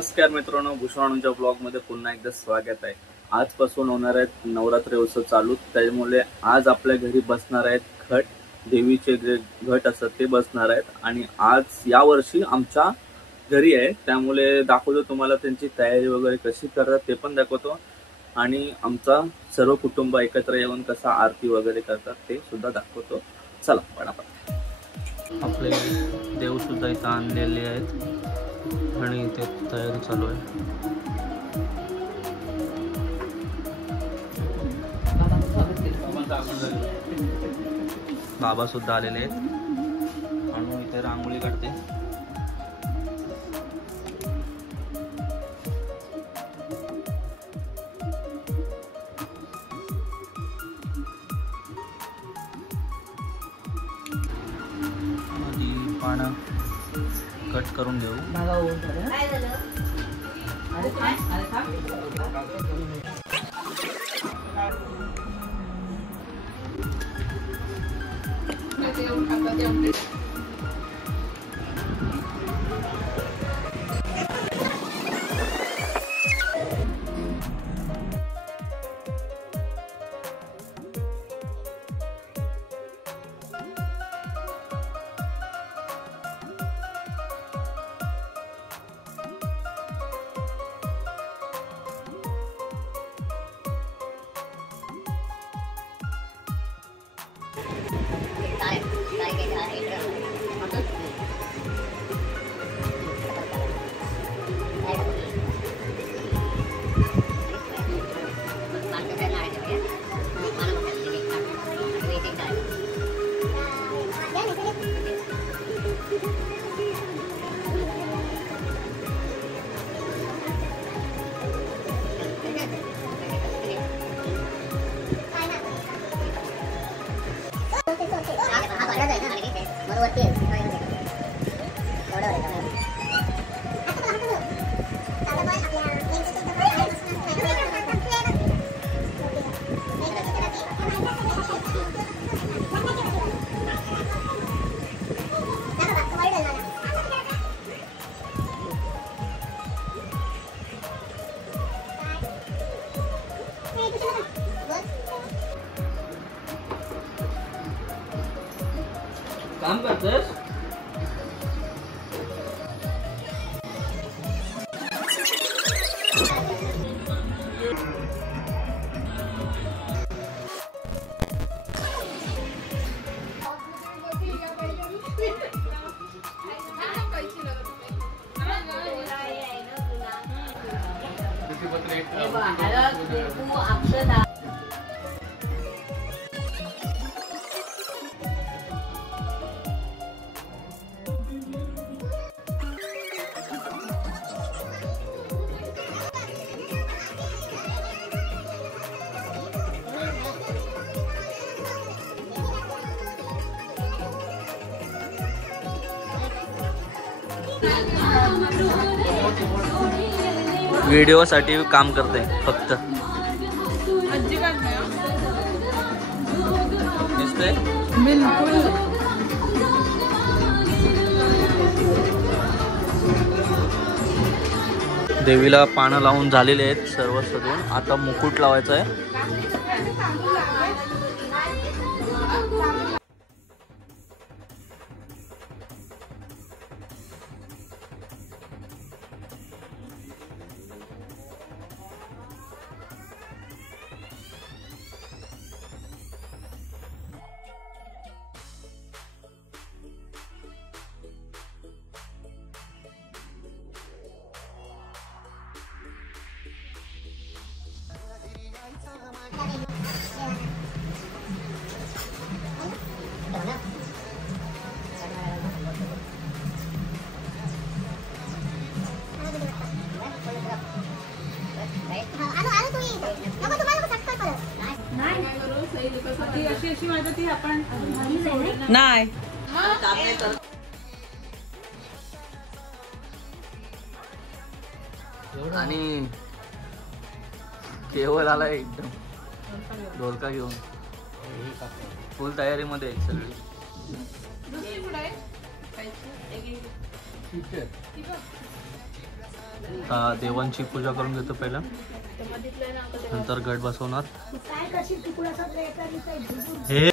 नमस्कार मित्रांनो, भूषणांच्या ब्लॉगमध्ये पुन्हा एकदा स्वागत आहे। आजपासून होणार आहेत नवरात्र उत्सव चालू, त्यामुळे आज आपल्या घरी बसणार आहेत घट, देवीचे जे घट असतात ते बसणार आहेत आणि आज या वर्षी आमच्या घरी आहे, त्यामुळे दाखवतो तुम्हाला त्यांची तयारी वगैरे कशी करतात ते पण दाखवतो आणि आमचा सर्व कुटुंब एकत्र येऊन कसा आरती वगैरे करतात ते सुद्धा दाखवतो। चला पटापट। आपले देव सुद्धा इथं आणलेले आहेत आणि इथे तयारी चालू आहे। बाबा सुद्धा आलेले आहेत आणि इथे रांगोळी काढते। आधी पानं कट करून घेऊ। काम करतेस? व्हिडिओ साठी काम करते फक्त। दिसतंय बिलकुल। देवीला पानं लावून झालेले आहेत सर्व सजून, आता मुकुट लावायचा आहे। नाही आणि केवळ आला एकदम ढोलका घेऊन फुल तयारी मध्ये सगळी। देवांची पूजा करून घेतो पहिला, नंतर घट बसवणार. हे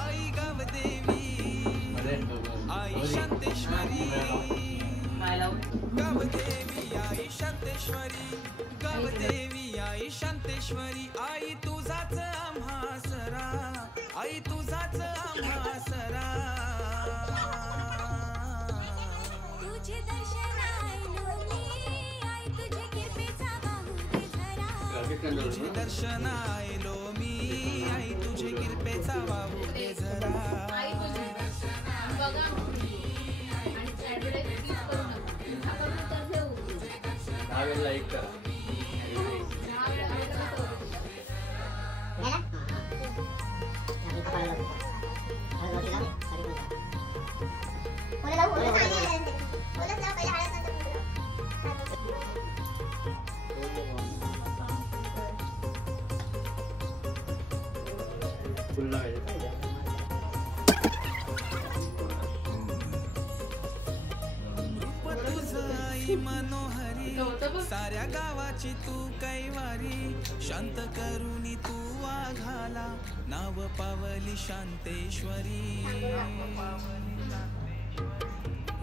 आई गावदेवी आई शांतेश्वरी गावदेवी आई शांतेश्वरी गावदेवी आई शांतेश्वरी आई तुझाच आम्हा सरा आई तुझाच आम्हा सरा तुझे दर्शन आलो मी आई तुझे कृपेचा बाहू दे धरा तुझे दर्शन आलो मी आई तुझे कृपेचा बाहू दे धरा आई तुझे दर्शन बघा आणि चॅनलला क्लिक करू नका आपण तर ठेवू दहावेला लाईक करा. मनोहरी साऱ्या गावाची तू कैवारी शांत करुणी तू वाघाला नाव पावली शांतेश्वरी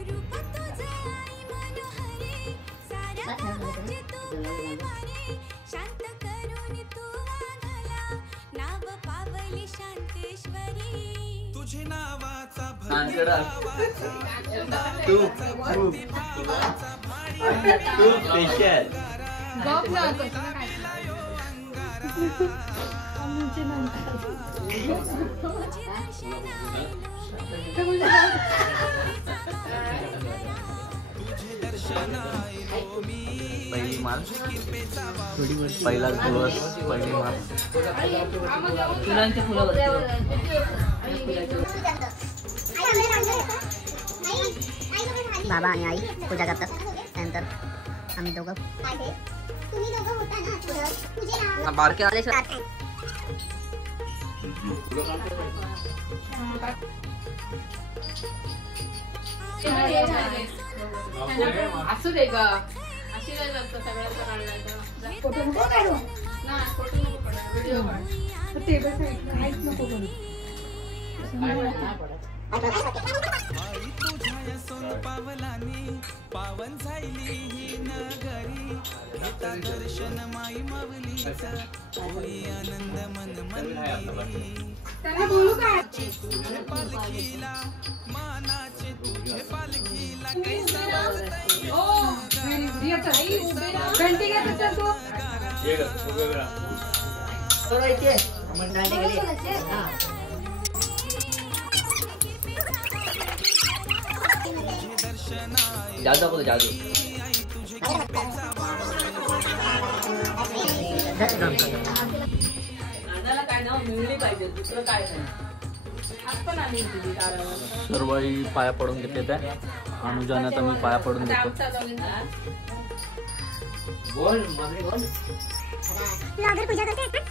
रूप तुझे आई मनोहरी साऱ्या गावाची तू कैवारी शांत करुणी तू वाघाला नाव पावली शांतेश्वरी तुझे नावाचा तू स्पेशल पहिली माल पहिला दिवस पहिली माल फुलांची फुलं बाबा आणि आई पूजा करतात. त्यानंतर आम्ही दोघं बारके वाले असू दे ग अशी काय जातं सगळ्याचं काढलायचं ना फोटो नको काढ व्हिडिओ काढ टेबल साईडला हाईट नको करू आई तुझ्या सोन पावलानी पावन झाली ही नगरी घेता दर्शन माई माऊलीचं होई आनंद मन मंदिरी त्याला बोलू काय तुझे पालखीला मानाचे तुझे पालखीला कैसा ओ घंटी घेत असेल तू जादू दाखवतो जादू नानाला काय नाव मिळली पाहिजे दुसरं काय नाही आपण आली तुझी दारावर. सर्वही पाया पडून घेते त्या अनुजाने तर मी पाया पडून देतो. आमचा दोघींचा. ब्लॉगर पूजा करते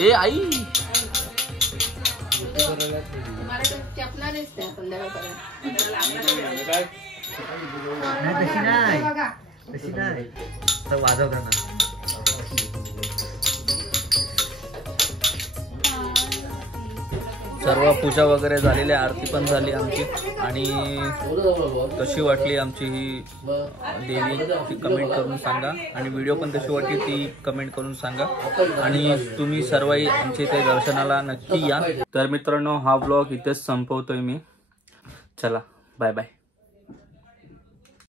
ए आई तुम्हाला तर चपला दिसते संध्याकाळपर्यंत. तशी नाही तर वाजवताना सर्व पूजा वगैरे झालेली आहे, आरती पण झाली आमची. आणि कशी वाटली आमची ही देवी ती कमेंट करून सांगा. आणि व्हिडिओ पण कशी वाटली ती कमेंट करून सांगा. आणि तुम्ही सर्वही आमच्या इथे दर्शनाला नक्की या. तर मित्रांनो, हा व्लॉग इथेच संपवतोय मी. चला, बाय बाय.